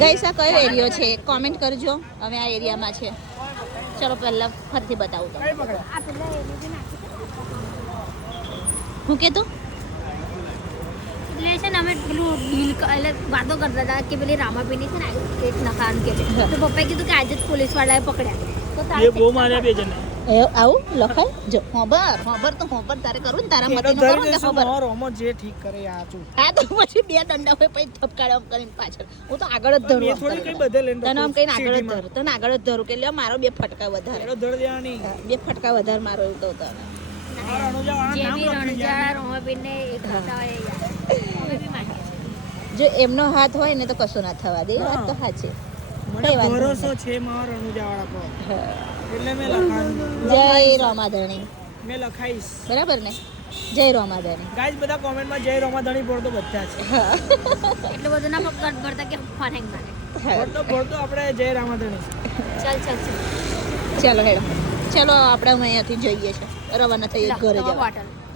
ગઈસા કયો એરિયો છે? કોમેન્ટ કરજો. અમે આ એરિયામાં છે. ચલો પહેલાં ફરીથી બતાવું તો. હું કીધું એટલે છે ને અમે પેલું ડીલ એટલે વાતો કરતા હતા કે પેલી રામાપીની છે ને એક નખાન કે છે. તો પપ્પાએ કીધું કે આજે જ પોલીસવાળાએ પકડ્યા. તો બહુ માર્યા બે જણને. એ આવું લખાય? જો હોબર હોબર તો હોબર તારે કરું ને તારા એ તો મતીનું ધરી કરું ને હોબર મોં રોમો જે ઠીક કરે એ આચું હા તો પછી બે દંડા હોય પછી થપકાડો કરીને પાછળ. હું તો આગળ જ ધરું થોડી કઈ કરીને. લઈને તને આમ કઈને આગળ જ ધરું તને આગળ જ ધરું કે લ્યો મારો બે ફટકા વધારે. એનો ધડ દેવાની. બે ફટકા વધારે મારો એવું તો તને જે એમનો હાથ હોય ને તો કશું ના થવા દે વાત તો સાચી. મને ભરોસો છે મારા રણુજાવાળા પર. જય રોમાધણી. મેં લખાઈશ. બરાબર ને? જય રોમાધણી. ગાઈસ બધા કોમેન્ટમાં જય રોમાધણી બોલતો બધા છે. એટલે બધું ના પકડ પડતા કે ફોન હેંગ મારે. બોલતો બોલતો આપણે જય રામાધણી. ચાલ ચાલ ચાલ. ચાલો હેડો. ચાલો આપણે અહીંયાથી જઈએ છીએ. રવાના થઈએ ઘરે જવા. બોટલ.